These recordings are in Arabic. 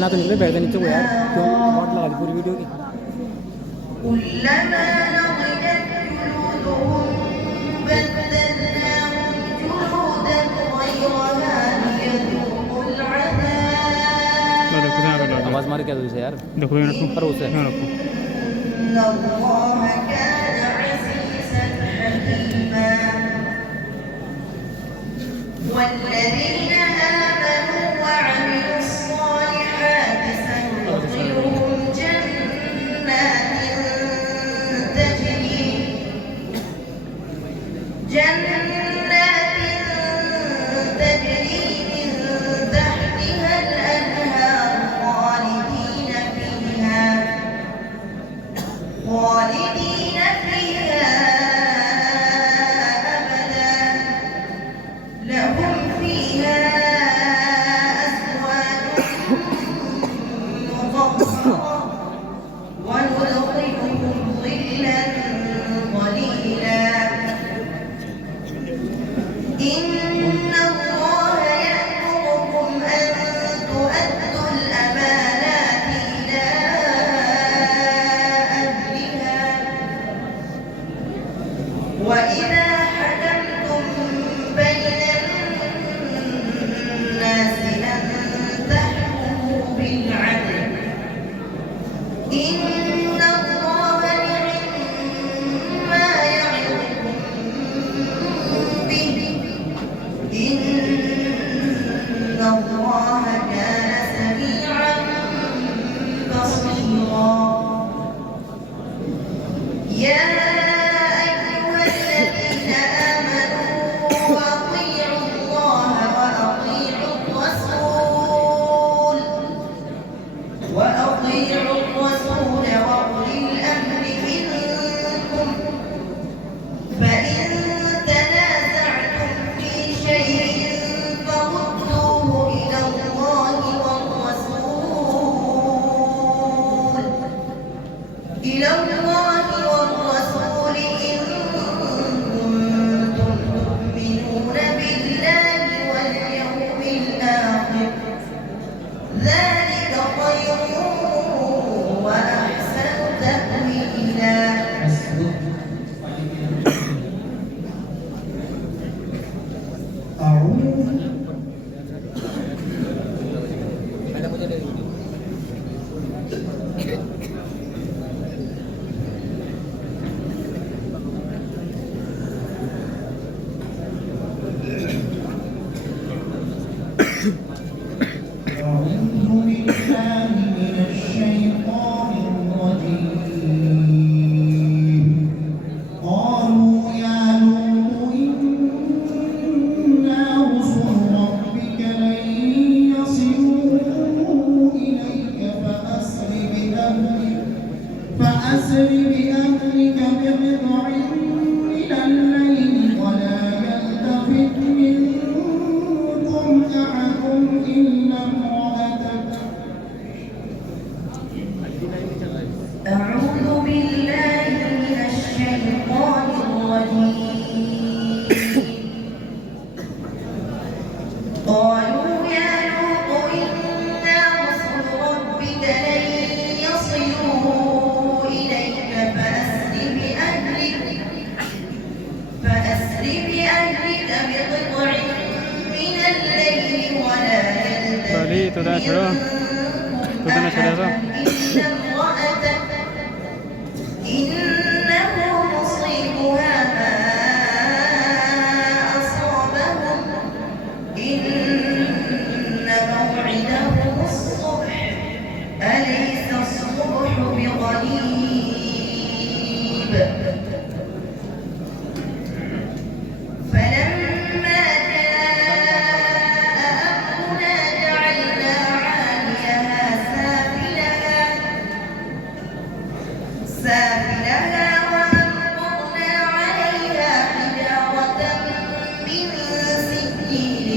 निकलना तो निकले, बैठ नीचे को यार, क्यों बहुत लगा दी पूरी वीडियो की। كلما نضجت جلودهم بدلناهم جلودا غيرها ليذوقوا العذاب आवाज मार क्या तुझे यार, देखो ये रखो पर उसे रखो। إن الله كان عزيزا حكيما والذين آمنوا وعملوا الصالحات سندخلهم جنات تجري من تحتها الأنهار خالدين فيها أبدا لهم فيها أزواج مطهرة وندخلهم ظلا ظليلا إن الله يأمركم أن تؤدوا الأمانات إلى أهلها وإذا حكمتم بين الناس أن تحكموا بالعدل إن الله نعم ما يعظكم به إن الله كان سميعا بصيرا يا أيها الذين آمنوا أطيعوا الله وأطيعوا الرسول وأولي الأمر منكم فإن تنازعتم في شيء فردوه إلى الله والرسول إن كنتم تؤمنون بالله واليوم الآخر ذلك خير وأحسن تأويلا فأسر بأهلك بقطع من الليل ولا يلتفت منكم أحد إلا امرأتك أعوذ بالله من الشيطان الرجيم قالوا يا لوط إنا رسل ربك لن يصلوا إليك فأسر بأهلك بقطع من الليل ولا يلتفت منكم أحد إلا امرأتك إنه مصيبها ما أصابهم إن موعدهم الصبح أليس الصبح بقريب فلما جاء أمرنا جعلنا عاليها سافلها وأمطرنا عليها حجارة من سجيل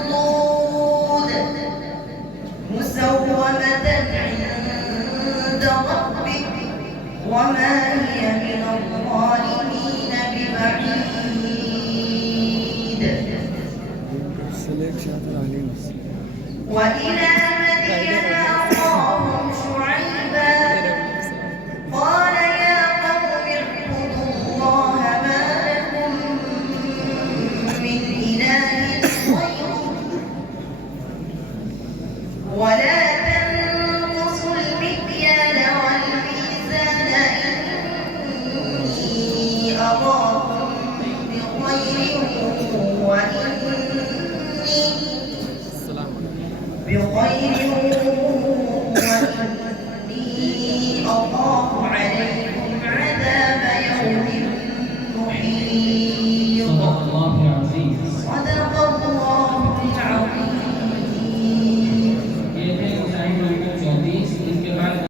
منضود مسومة عند ربك وما هي من الظالمين ببعيد. وإلى مدين أخاهم شعيبا قال يا قوم اعبدوا الله ما لكم من إله غيره ولا